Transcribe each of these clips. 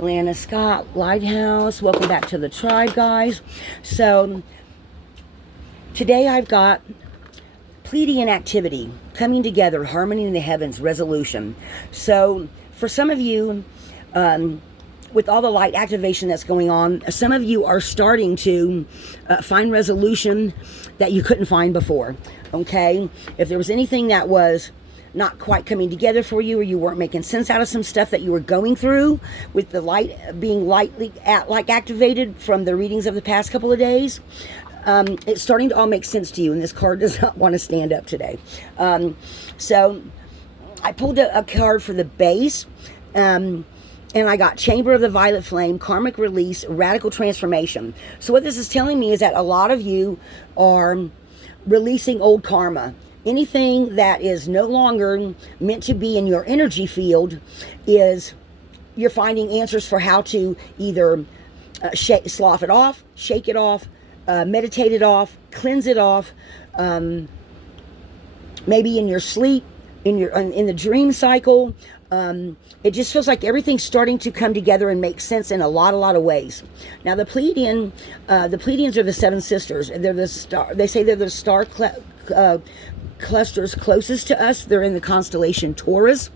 Lana Scott, Lighthouse. Welcome back to the tribe, guys. So, today I've got Pleiadean activity, coming together, harmony in the heavens, resolution. So, for some of you, with all the light activation that's going on, some of you are starting to find resolution that you couldn't find before, okay? If there was anything that was not quite coming together for you, or you weren't making sense out of some stuff that you were going through, with the light being lightly activated from the readings of the past couple of days, it's starting to all make sense to you, and this card does not want to stand up today. So I pulled a card for the base, and I got Chamber of the Violet Flame, Karmic Release, Radical Transformation. So what this is telling me is that a lot of you are releasing old karma. Anything that is no longer meant to be in your energy field, is you're finding answers for how to either slough it off, shake it off, meditate it off, cleanse it off, maybe in your sleep, in the dream cycle. It just feels like everything's starting to come together and make sense in a lot of ways. Now, the Pleiadians are the seven sisters. They're the star. They say they're the star clusters closest to us. They're in the constellation Taurus,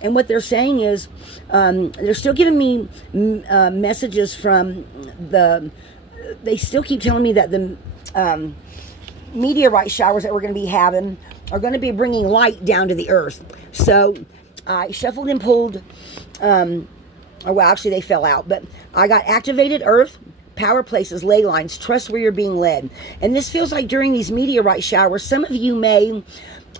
and what they're saying is they're still giving me messages from the. They still keep telling me that the meteorite showers that we're going to be having are going to be bringing light down to the earth. So I shuffled and pulled, actually they fell out, but I got activated earth, power places, ley lines, trust where you're being led. And this feels like during these meteorite showers, some of you may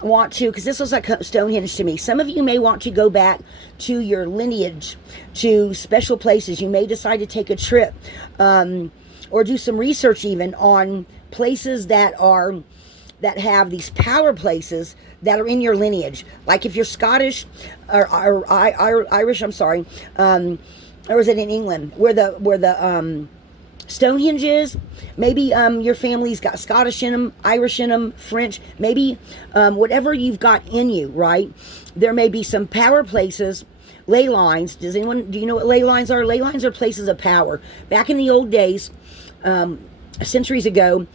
want to, because this looks like Stonehenge to me, some of you may want to go back to your lineage, to special places. You may decide to take a trip, or do some research even on places that have these power places that are in your lineage. Like if you're Scottish or Irish, I'm sorry, or is it in England where the Stonehenge is? Maybe your family's got Scottish in them, Irish in them, French, maybe whatever you've got in you, right? There may be some power places, ley lines. Do you know what ley lines are? Ley lines are places of power. Back in the old days, centuries ago,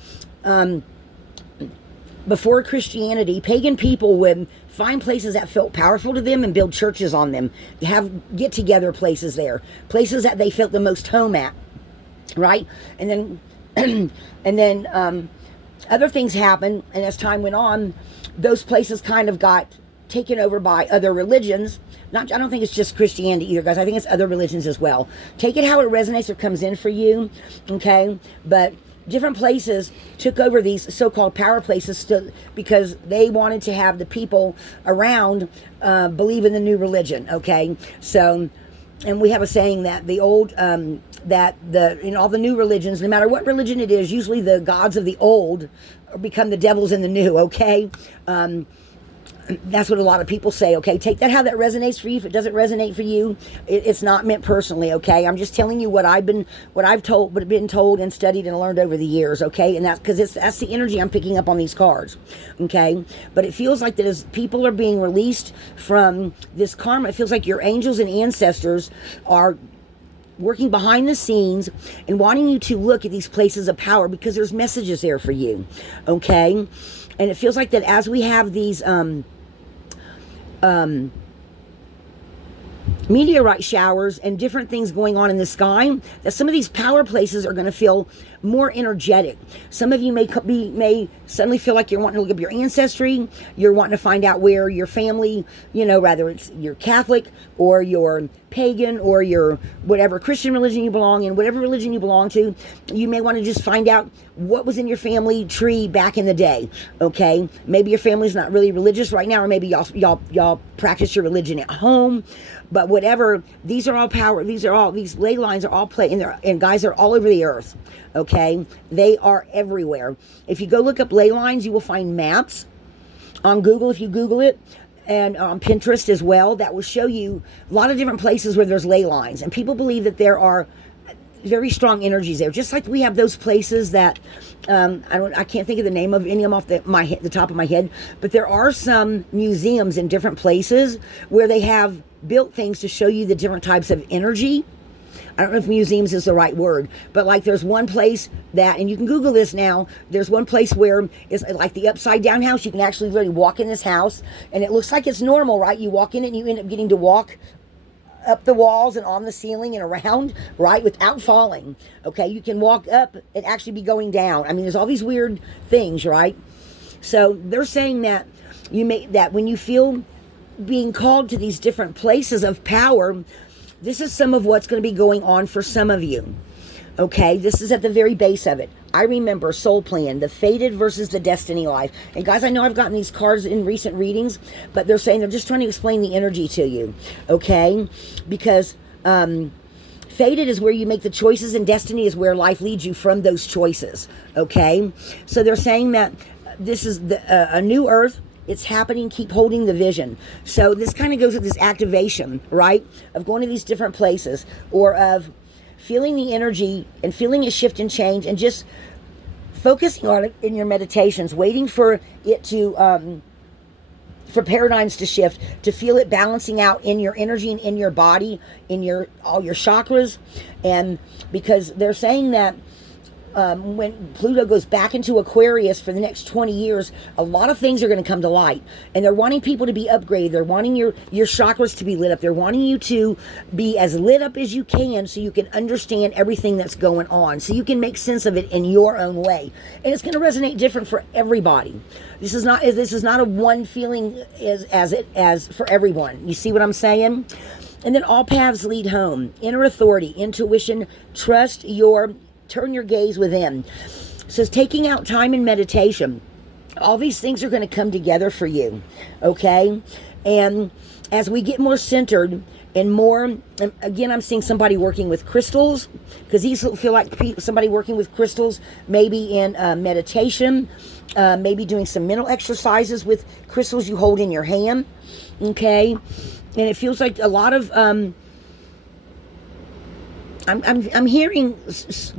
before Christianity, pagan people would find places that felt powerful to them and build churches on them, have get-together places there, places that they felt the most home at, right? And then other things happened, and as time went on, those places kind of got taken over by other religions. I don't think it's just Christianity either, guys. I think it's other religions as well. Take it how it resonates or comes in for you, okay? But different places took over these so-called power places because they wanted to have the people around believe in the new religion, okay? So, and we have a saying that the old, in all the new religions, no matter what religion it is, usually the gods of the old become the devils in the new, okay? That's what a lot of people say, okay? Take that how that resonates for you. If it doesn't resonate for you, it's not meant personally, okay? I'm just telling you what I've been told and studied and learned over the years, okay? And that's because that's the energy I'm picking up on these cards, okay? But it feels like that as people are being released from this karma, it feels like your angels and ancestors are working behind the scenes and wanting you to look at these places of power because there's messages there for you, okay? And it feels like that as we have these meteorite showers and different things going on in the sky, that some of these power places are going to feel more energetic. Some of you may suddenly feel like you're wanting to look up your ancestry. You're wanting to find out where your family, whether it's your Catholic or your pagan or your whatever Christian religion you belong in, whatever religion you belong to, you may want to just find out what was in your family tree back in the day, okay? Maybe your family's not really religious right now, or maybe y'all practice your religion at home, but whatever, these are all power, these ley lines are all and guys are all over the earth, okay? They are everywhere. If you go look up ley lines, you will find maps on Google, if you Google it, and on Pinterest as well, that will show you a lot of different places where there's ley lines. And people believe that there are very strong energies there. Just like we have those places that, I can't think of the name of any of them off the top of my head, but there are some museums in different places where they have built things to show you the different types of energy I don't know if museums is the right word, but like there's one place that, and you can Google this now, there's one place where it's like the upside down house. You can actually really walk in this house and it looks like it's normal, right? You walk in and you end up getting to walk up the walls and on the ceiling and around, right, without falling. Okay, you can walk up and actually be going down. I mean, there's all these weird things, right? So they're saying that that when you feel being called to these different places of power, this is some of what's going to be going on for some of you. Okay, this is at the very base of it. I remember Soul Plan, the fated versus the destiny life. And guys, I know I've gotten these cards in recent readings, but they're saying they're just trying to explain the energy to you. Okay, because fated is where you make the choices, and destiny is where life leads you from those choices. Okay, so they're saying that this is a new earth. It's happening. Keep holding the vision. So this kind of goes with this activation, right, of going to these different places, or of feeling the energy and feeling it shift and change, and just focusing on it in your meditations, waiting for it to for paradigms to shift, to feel it balancing out in your energy and in your body, in all your chakras. And because they're saying that when Pluto goes back into Aquarius for the next 20 years, a lot of things are going to come to light. And they're wanting people to be upgraded. They're wanting your chakras to be lit up. They're wanting you to be as lit up as you can so you can understand everything that's going on, so you can make sense of it in your own way. And it's going to resonate different for everybody. This is not a one feeling as for everyone. You see what I'm saying? And then all paths lead home. Inner authority, intuition, turn your gaze within. So it's taking out time in meditation. All these things are going to come together for you. Okay? And as we get more centered and more, again, I'm seeing somebody working with crystals, because these feel like somebody working with crystals, maybe in meditation, maybe doing some mental exercises with crystals you hold in your hand. Okay? And it feels like a lot of I'm hearing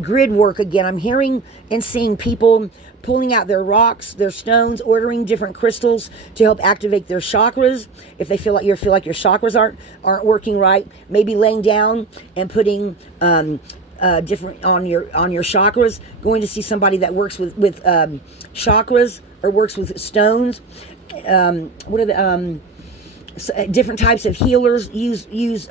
grid work again. I'm hearing and seeing people pulling out their rocks, their stones, ordering different crystals to help activate their chakras. If they feel like your chakras aren't working right, maybe laying down and putting different on your chakras. Going to see somebody that works with chakras or works with stones. What are the different types of healers use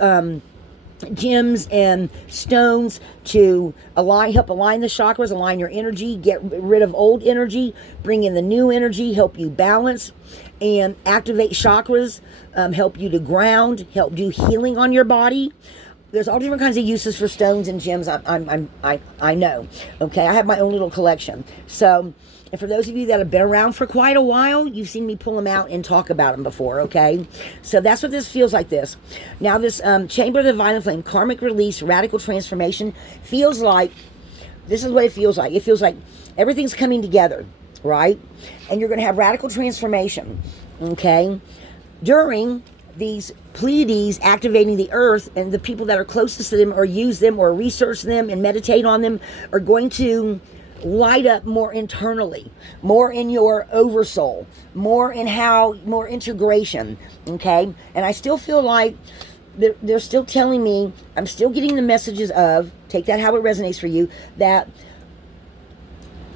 gems and stones to help align the chakras, align your energy, get rid of old energy, bring in the new energy, help you balance and activate chakras, help you to ground, help do healing on your body. There's all different kinds of uses for stones and gems. I know. Okay, I have my own little collection. So, and for those of you that have been around for quite a while, you've seen me pull them out and talk about them before, okay? So that's what this feels like this. Now this Chamber of the Violet Flame, karmic release, radical transformation, feels like, this is what it feels like. It feels like everything's coming together, right? And you're going to have radical transformation, okay? During these Pleiades activating the earth, and the people that are closest to them or use them or research them and meditate on them are going to light up more internally, more in your oversoul, more integration, okay? And I still feel like they're still telling me, I'm still getting the messages of, take that how it resonates for you, that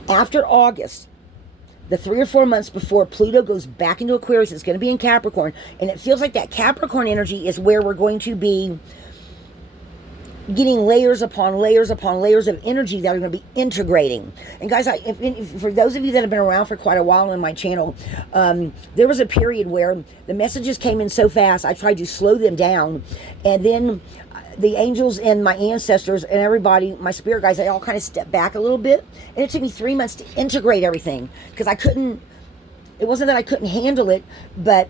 after August, the 3 or 4 months before Pluto goes back into Aquarius, it's going to be in Capricorn, and it feels like that Capricorn energy is where we're going to be getting layers upon layers upon layers of energy that are going to be integrating. And guys, for those of you that have been around for quite a while on my channel, there was a period where the messages came in so fast, I tried to slow them down, and then the angels and my ancestors and everybody, my spirit guys, they all kind of stepped back a little bit, and it took me 3 months to integrate everything, because it wasn't that I couldn't handle it, but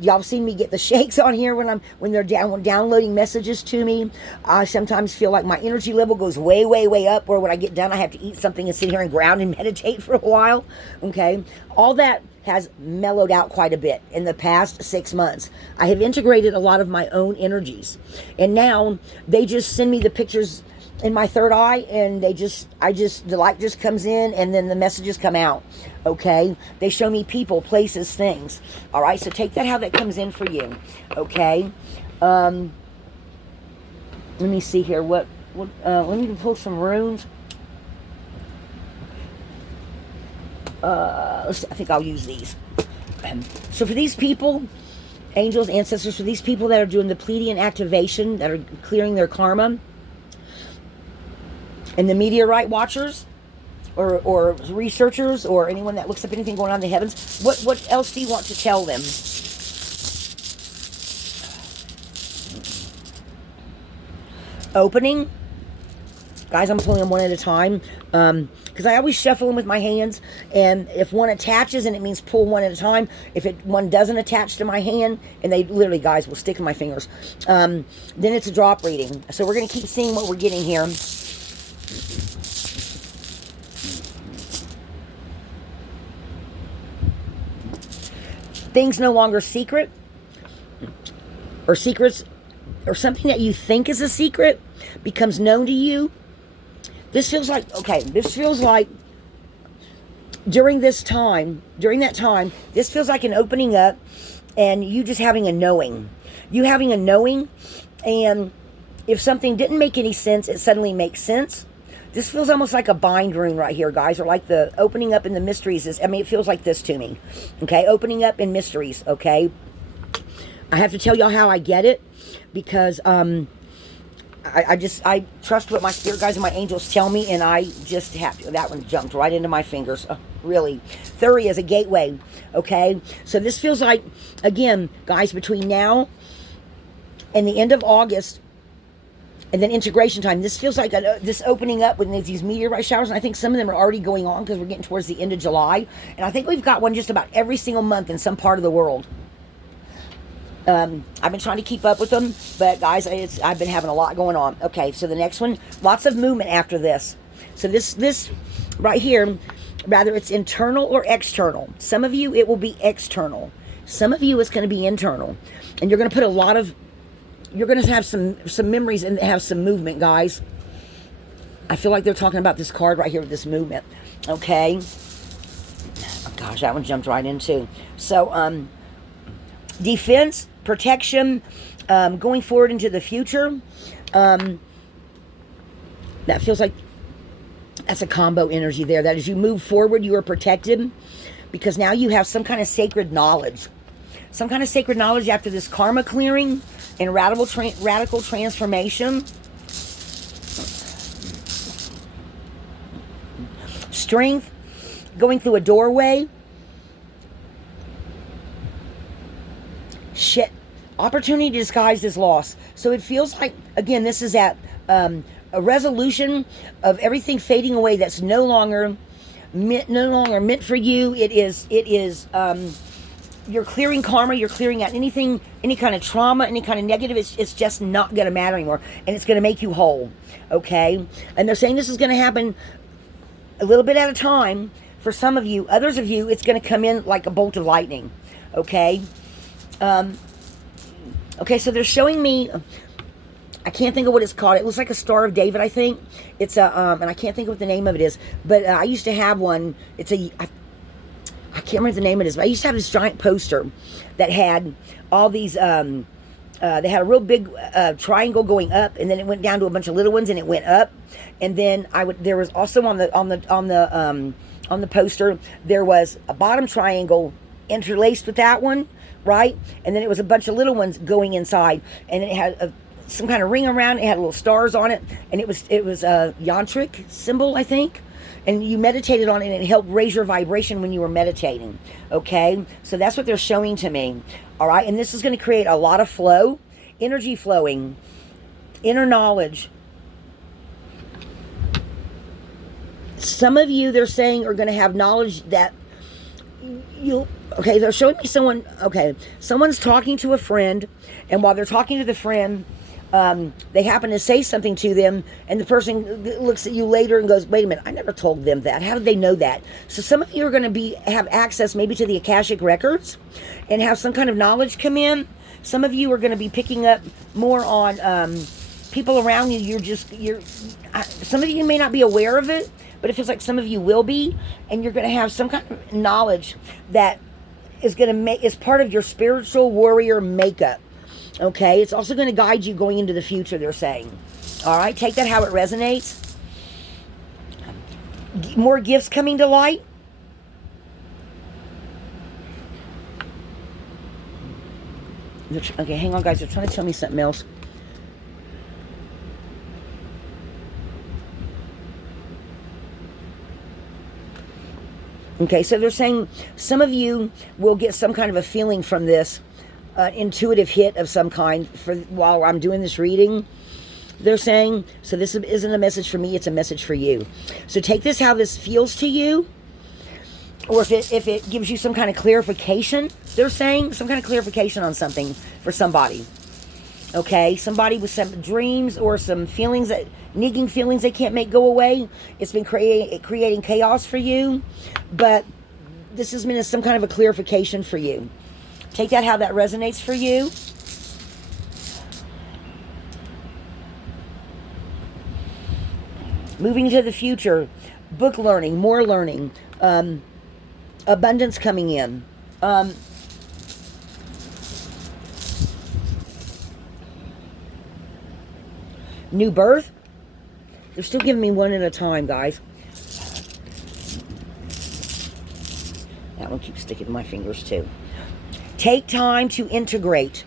y'all seen me get the shakes on here when they're downloading messages to me. I sometimes feel like my energy level goes way, way, way up, where when I get done, I have to eat something and sit here and ground and meditate for a while. Okay, all that has mellowed out quite a bit in the past 6 months. I have integrated a lot of my own energies, and now they just send me the pictures in my third eye, and the light just comes in, and then the messages come out. Okay, they show me people, places, things. All right, so take that how that comes in for you. Okay, let me see here. What let me pull some runes. I think I'll use these. So for these people, angels, ancestors, for these people that are doing the Pleiadean activation, that are clearing their karma, and the meteorite watchers, or researchers, or anyone that looks up anything going on in the heavens, what else do you want to tell them? Opening. Guys, I'm pulling them one at a time, because I always shuffle them with my hands, and if one attaches, and it means pull one at a time. If one doesn't attach to my hand, and they literally, guys, will stick in my fingers, then it's a drop reading. So we're going to keep seeing what we're getting here. Things no longer secret, or secrets, or something that you think is a secret becomes known to you. This feels like, okay, this feels like during that time, this feels like an opening up and you just having a knowing. You having a knowing, and if something didn't make any sense, it suddenly makes sense. This feels almost like a bind rune right here, guys, or like the opening up in the mysteries. It feels like this to me, okay? Opening up in mysteries, okay? I have to tell y'all how I get it, because I trust what my spirit guides and my angels tell me, and I just have to. That one jumped right into my fingers. Really. Thuria is a gateway, okay? So this feels like, again, guys, between now and the end of August, and then integration time, this feels like this opening up with these meteorite showers, and I think some of them are already going on because we're getting towards the end of July, and I think we've got one just about every single month in some part of the world. I've been trying to keep up with them, but guys, I've been having a lot going on. Okay, so the next one, lots of movement after this. So this right here, rather it's internal or external. Some of you, it will be external. Some of you, it's going to be internal. And you're going to put you're going to have some memories and have some movement, guys. I feel like they're talking about this card right here with this movement. Okay. Oh, gosh, that one jumped right in too. So, defense, protection, going forward into the future. That feels like that's a combo energy there. That as you move forward, you are protected, because now you have some kind of sacred knowledge. Some kind of sacred knowledge after this karma clearing and radical transformation. Strength, going through a doorway. Shit. Opportunity disguised as loss. So it feels like, again, this is at a resolution of everything fading away that's no longer meant for you. It is you're clearing karma, you're clearing out anything, any kind of trauma, any kind of negative. It's just not going to matter anymore, and it's going to make you whole, okay? And they're saying this is going to happen a little bit at a time for some of you. Others of you, it's going to come in like a bolt of lightning, okay? Okay, so they're showing me, I can't think of what it's called. It looks like a Star of David, I think. It's and I can't think of what the name of it is, but I used to have one. I can't remember the name of it is, but I used to have this giant poster that had all these, they had a real big triangle going up, and then it went down to a bunch of little ones, and it went up, and then there was also on the poster, there was a bottom triangle interlaced with that one, right? And then it was a bunch of little ones going inside, and it had some kind of ring around. It had little stars on it, and it was a yantric symbol, I think. And you meditated on it, and it helped raise your vibration when you were meditating. Okay, so that's what they're showing to me. All right, and this is going to create a lot of flow, energy flowing, inner knowledge. Some of you, they're saying, are going to have knowledge that okay, they're showing me someone, okay, someone's talking to a friend, and while they're talking to the friend, they happen to say something to them, and the person looks at you later and goes, wait a minute, I never told them that. How did they know that? So some of you are going to have access maybe to the Akashic records and have some kind of knowledge come in. Some of you are going to be picking up more on people around you. Some of you may not be aware of it, but it feels like some of you will be, and you're going to have some kind of knowledge that is part of your spiritual warrior makeup. Okay, it's also going to guide you going into the future, they're saying. All right, take that how it resonates. More gifts coming to light. Okay, hang on, guys. They're trying to tell me something else. Okay, so they're saying some of you will get some kind of a feeling from this, intuitive hit of some kind for while I'm doing this reading. They're saying, so this isn't a message for me, it's a message for you. So take this how this feels to you, or if it gives you some kind of clarification. They're saying some kind of clarification on something for somebody. Okay, somebody with some dreams or some feelings, that niggling feelings they can't make go away. It's been creating chaos for you, but this has been some kind of a clarification for you. Take that how that resonates for you. Moving to the future, book learning, more learning, abundance coming in. New birth. They're still giving me one at a time, guys. That one keeps sticking to my fingers too. Take time to integrate.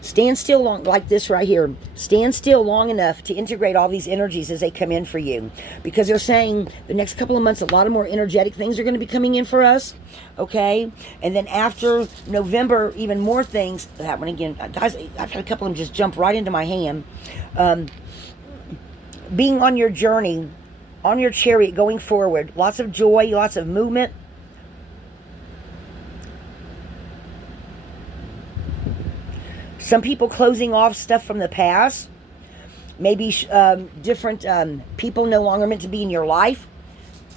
Stand still long, like this right here. Stand still long enough to integrate all these energies as they come in for you. Because they're saying the next couple of months, a lot of more energetic things are going to be coming in for us. Okay? And then after November, even more things. That one again. Guys, I've had a couple of them just jump right into my hand. Being on your journey, on your chariot, going forward. Lots of joy, lots of movement. Some people closing off stuff from the past. Maybe different people no longer meant to be in your life.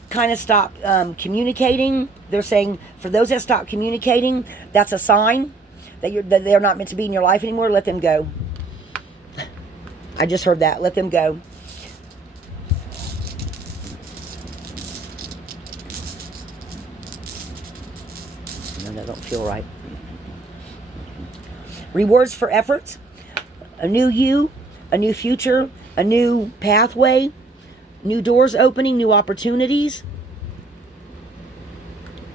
Kind of stop communicating. They're saying for those that stop communicating, that's a sign that they're not meant to be in your life anymore. Let them go. I just heard that. Let them go. No, that don't feel right. Rewards for efforts, a new you, a new future, a new pathway, new doors opening, new opportunities,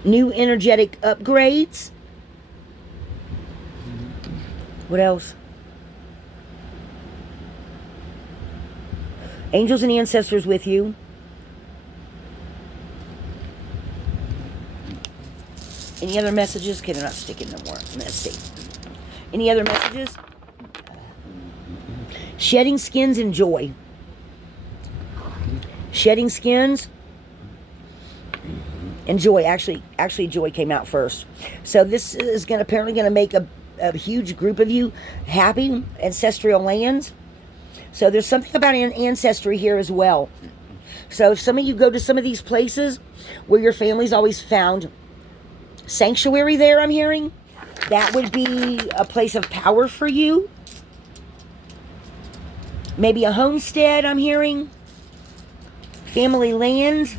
new energetic upgrades. What else? Angels and ancestors with you. Any other messages? Okay, they're not sticking no more. Let's see. Any other messages? Shedding skins and joy. Shedding skins and joy. Actually, joy came out first. So this is apparently going to make a huge group of you happy. Ancestral lands. So there's something about ancestry here as well. So if some of you go to some of these places where your family's always found sanctuary there, I'm hearing, that would be a place of power for you. Maybe a homestead, I'm hearing. Family land.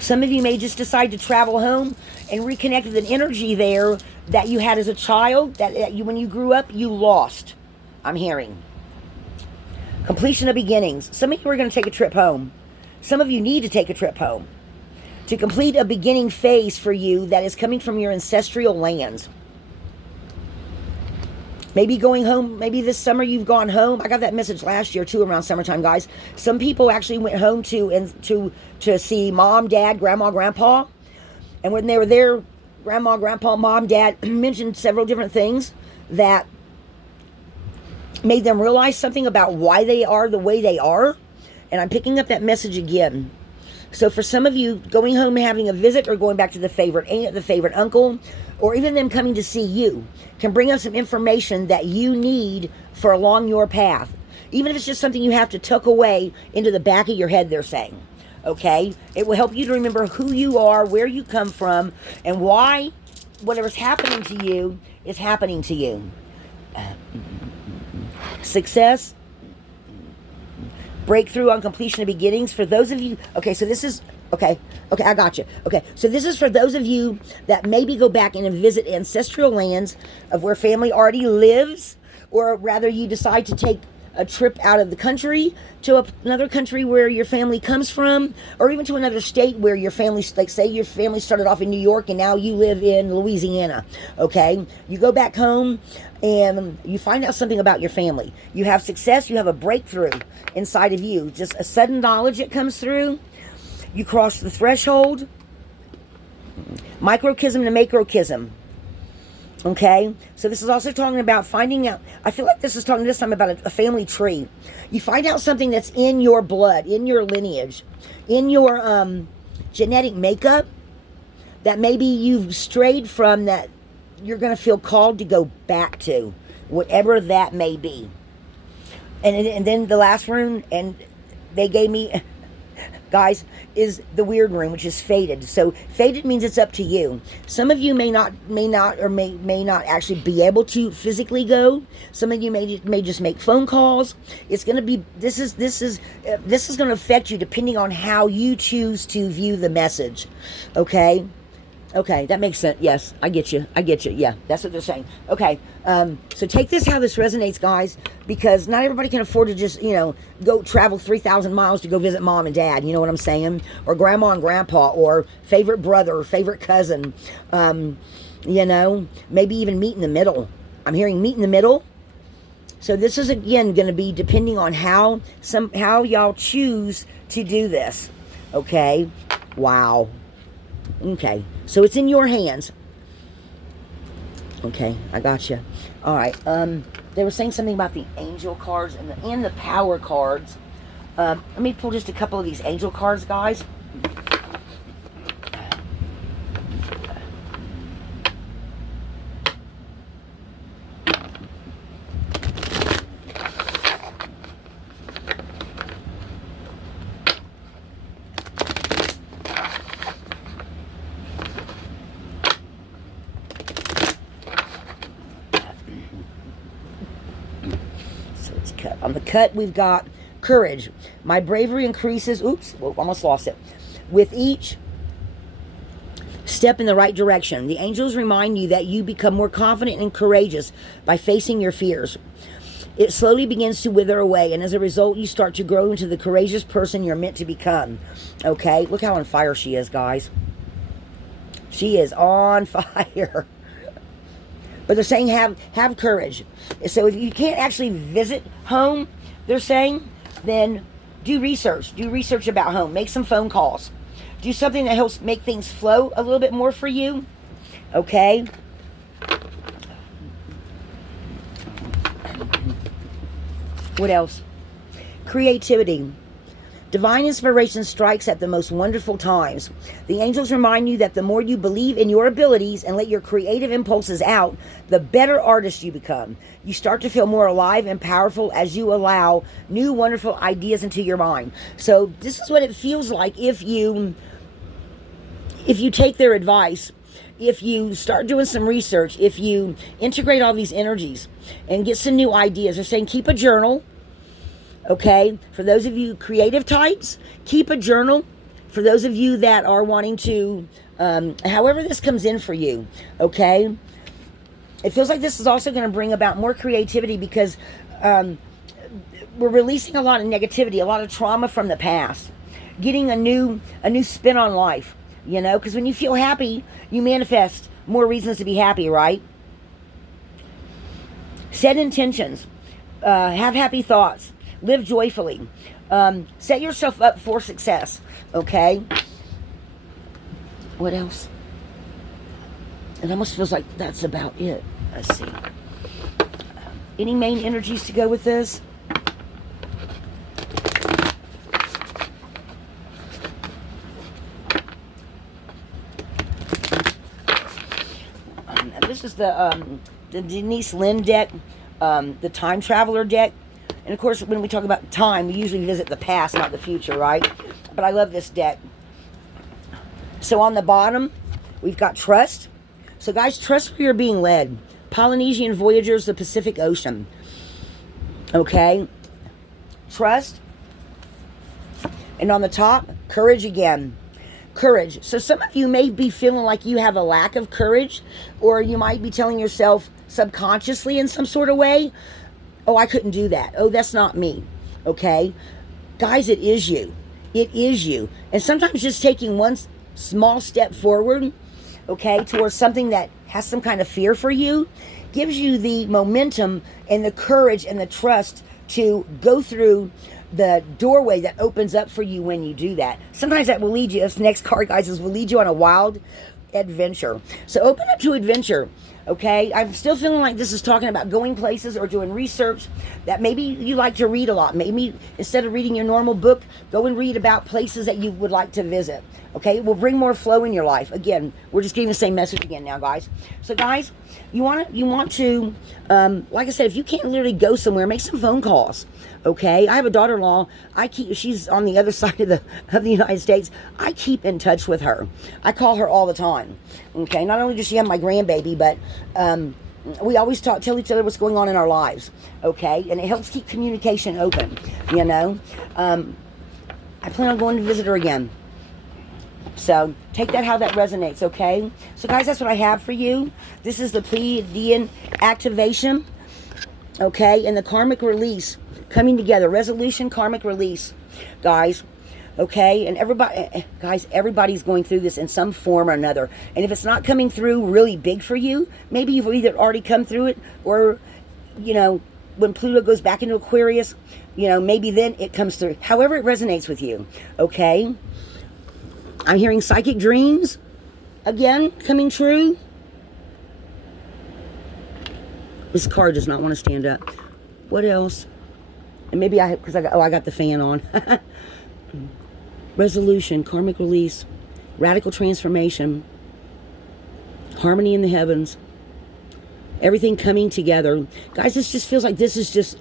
Some of you may just decide to travel home and reconnect with an energy there that you had as a child, that you, when you grew up, you lost. I'm hearing. Completion of beginnings. Some of you are going to take a trip home. Some of you need to take a trip home to complete a beginning phase for you that is coming from your ancestral lands. Maybe going home, maybe this summer you've gone home. I got that message last year too around summertime, guys. Some people actually went home to see mom, dad, grandma, grandpa. And when they were there, grandma, grandpa, mom, dad mentioned several different things that made them realize something about why they are the way they are. And I'm picking up that message again. So for some of you, going home and having a visit, or going back to the favorite aunt, the favorite uncle, or even them coming to see you, can bring up some information that you need for along your path. Even if it's just something you have to tuck away into the back of your head, they're saying. Okay? It will help you to remember who you are, where you come from, and why whatever's happening to you is happening to you. Success. Breakthrough on completion of beginnings. For those of you, okay, so this is, okay, I got you. Okay, so this is for those of you that maybe go back and visit ancestral lands of where family already lives, or rather you decide to take a trip out of the country to another country where your family comes from, or even to another state where your family, like say your family started off in New York and now you live in Louisiana, okay? You go back home and you find out something about your family. You have success, you have a breakthrough inside of you, just a sudden knowledge that comes through. You cross the threshold, microchism to macrochism. Okay, so this is also talking about finding out. I feel like this is talking this time about a family tree. You find out something that's in your blood, in your lineage, in your genetic makeup that maybe you've strayed from, that you're going to feel called to go back to, whatever that may be. And then the last rune, and they gave me, guys, is the weird rune, which is fated. So fated means it's up to you. Some of you may not actually be able to physically go. Some of you may just make phone calls. It's going to be, this is going to affect you depending on how you choose to view the message. Okay, that makes sense. Yes, I get you. Yeah, that's what they're saying. Okay, so take this how this resonates, guys, because not everybody can afford to just, go travel 3,000 miles to go visit mom and dad, you know what I'm saying? Or grandma and grandpa, or favorite brother, or favorite cousin, maybe even meet in the middle. I'm hearing meet in the middle. So this is, again, going to be depending on how y'all choose to do this. Okay? Wow. Okay, so it's in your hands. Okay, I got you. All right. They were saying something about the angel cards and the power cards. Let me pull just a couple of these angel cards, guys. On the cut, we've got courage. My bravery increases. Oops, almost lost it. With each step in the right direction. The angels remind you that you become more confident and courageous by facing your fears. It slowly begins to wither away, and as a result, you start to grow into the courageous person you're meant to become. Okay, look how on fire she is, guys. She is on fire. But they're saying have courage. So if you can't actually visit home, they're saying, then do research. Do research about home. Make some phone calls. Do something that helps make things flow a little bit more for you. Okay? What else? Creativity. Divine inspiration strikes at the most wonderful times. The angels remind you that the more you believe in your abilities and let your creative impulses out, the better artist you become. You start to feel more alive and powerful as you allow new wonderful ideas into your mind. So this is what it feels like if you take their advice, if you start doing some research, if you integrate all these energies and get some new ideas. They're saying keep a journal. Okay, for those of you creative types, keep a journal. For those of you that are wanting to, however this comes in for you, okay? It feels like this is also going to bring about more creativity because we're releasing a lot of negativity, a lot of trauma from the past, getting a new spin on life, because when you feel happy, you manifest more reasons to be happy, right? Set intentions, have happy thoughts. Live joyfully. Set yourself up for success. Okay? What else? It almost feels like that's about it. Let's see. Any main energies to go with this? This is the Denise Lynn deck, the Time Traveler deck. And of course, when we talk about time, we usually visit the past, not the future, right? But I love this deck. So on the bottom, we've got trust. So guys, trust where you're being led. Polynesian Voyagers, the Pacific Ocean. Okay? Trust. And on the top, courage again. Courage. So some of you may be feeling like you have a lack of courage, or you might be telling yourself subconsciously in some sort of way, oh, I couldn't do that. Oh, that's not me. Okay? Guys, it is you. It is you. And sometimes just taking one small step forward, okay, towards something that has some kind of fear for you, gives you the momentum and the courage and the trust to go through the doorway that opens up for you when you do that. Sometimes that will lead you, this next card, guys, will lead you on a wild adventure. So open up to adventure. Okay, I'm still feeling like this is talking about going places or doing research that maybe you like to read a lot. Maybe instead of reading your normal book, go and read about places that you would like to visit. Okay, it will bring more flow in your life. Again, we're just getting the same message again now, guys. So, guys, you want to, like I said, if you can't literally go somewhere, make some phone calls. Okay, I have a daughter-in-law. She's on the other side of the United States. I keep in touch with her. I call her all the time. Okay, not only does she have my grandbaby, but we always tell each other what's going on in our lives. Okay, and it helps keep communication open. You know, I plan on going to visit her again. So take that how that resonates, okay? So guys, that's what I have for you. This is the Pleiadean activation, okay? And the karmic release coming together. Resolution, karmic release, guys, okay? And everybody's going through this in some form or another. And if it's not coming through really big for you, maybe you've either already come through it or, you know, when Pluto goes back into Aquarius, you know, maybe then it comes through. However it resonates with you, okay? I'm hearing psychic dreams, again, coming true. This card does not want to stand up. What else? And maybe I got the fan on. Resolution, karmic release, radical transformation, harmony in the heavens, everything coming together. Guys, this just feels like this is just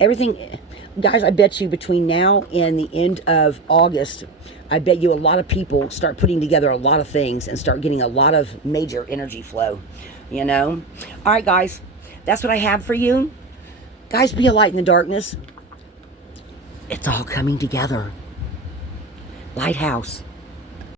everything. Guys, I bet you between now and the end of August, I bet you a lot of people start putting together a lot of things and start getting a lot of major energy flow, you know? All right, guys, that's what I have for you. Guys, be a light in the darkness. It's all coming together. Lighthouse.